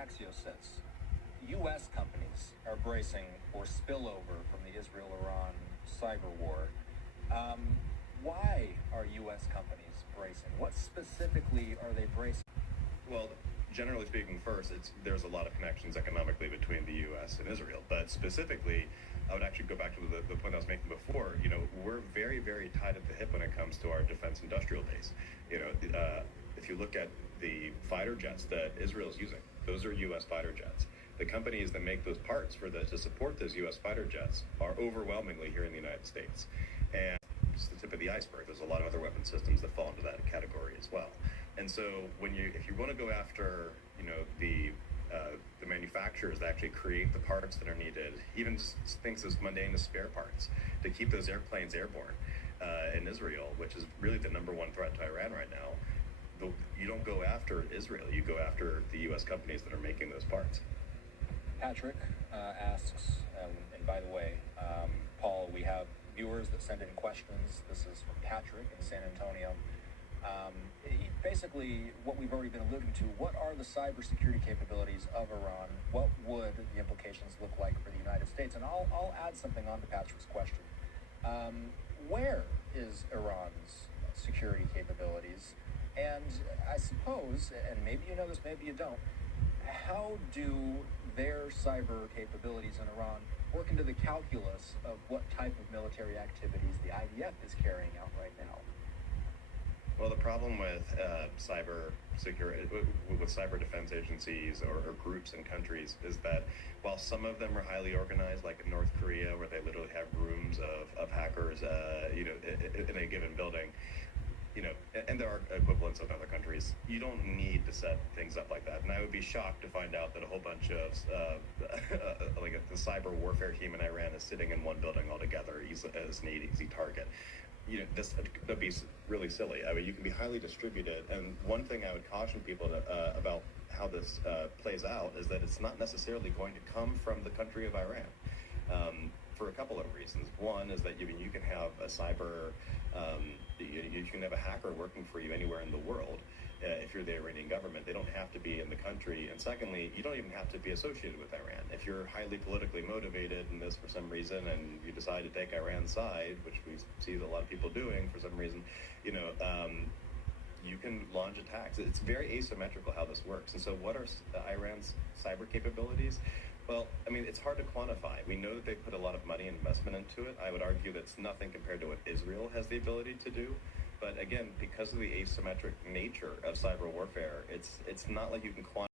Axios says U.S. companies are bracing for spillover from the Israel-Iran cyber war. Why are U.S. companies bracing? What specifically are they bracing? Well, generally speaking, first, there's a lot of connections economically between the U.S. and Israel. But specifically, I would actually go back to the point I was making before. We're very, very tied at the hip when it comes to our defense industrial base. If you look at the fighter jets that Israel's using, those are U.S. fighter jets. The companies that make those parts to support those U.S. fighter jets are overwhelmingly here in the United States. And it's the tip of the iceberg. There's a lot of other weapon systems that fall into that category as well. And so if you want to go after, the manufacturers that actually create the parts that are needed, even just things as mundane as spare parts, to keep those airplanes airborne in Israel, which is really the number one threat to Iran right now, you don't go after Israel. You go after the U.S. companies that are making those parts. Patrick asks, and by the way, Paul, we have viewers that send in questions. This is from Patrick in San Antonio. Basically, what we've already been alluding to, what are the cybersecurity capabilities of Iran? What would the implications look like for the United States? And I'll add something on to Patrick's question. Where is Iran's security capabilities? And I suppose, and maybe you know this, maybe you don't, how do their cyber capabilities in Iran work into the calculus of what type of military activities the IDF is carrying out right now? Well, the problem with cyber security, with cyber defense agencies or groups and countries, is that while some of them are highly organized, like in North Korea, where they literally have rooms of hackers, in a given building, and there are equivalents of other countries, you don't need to set things up like that. And I would be shocked to find out that a whole bunch of the cyber warfare team in Iran is sitting in one building altogether as an easy target. That'd be really silly. I mean, you can be highly distributed, and one thing I would caution people about how this plays out is that it's not necessarily going to come from the country of Iran, for a couple of reasons. One is that you can have a cyber, you can have a hacker working for you anywhere in the world. If you're the Iranian government, they don't have to be in the country. And secondly, you don't even have to be associated with Iran. If you're highly politically motivated in this for some reason, and you decide to take Iran's side, which we see a lot of people doing for some reason, you can launch attacks. It's very asymmetrical how this works. And so what are Iran's cyber capabilities? Well, I mean, it's hard to quantify. We know that they put a lot of money and investment into it. I would argue that's nothing compared to what Israel has the ability to do. But again, because of the asymmetric nature of cyber warfare, it's not like you can quantify